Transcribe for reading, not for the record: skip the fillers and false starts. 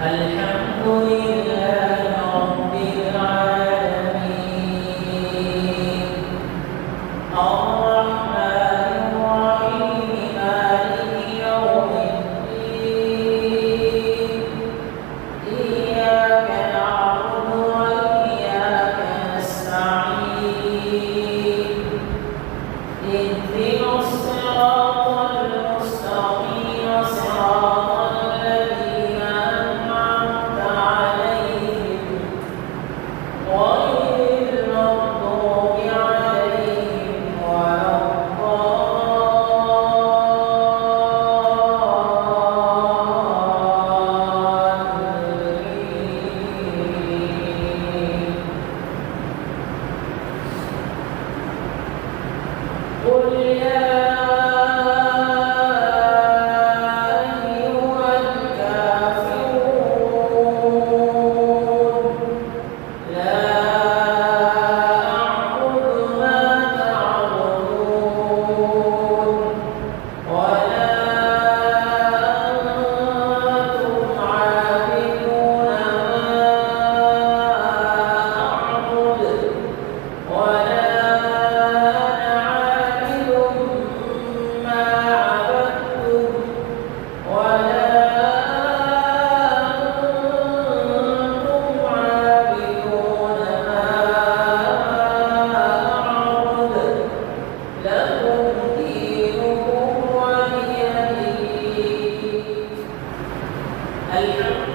الحمد لله رب العالمين الرحمن الرحيم مالك يوم الدين إياك نعبد وإياك نستعين اهدنا الصراط المستقيم صراط الذين أنعمت عليهم غير المغضوب عليهم ولا الضالين قل يا أيها الكافرون لا أعبد ما تعبدون ولا أنتم عابدون ما أعبد ولا أنا عابد ما عبدتم ولا أنتم عابدون ما أعبد لكم دينكم ولي دين. الحمد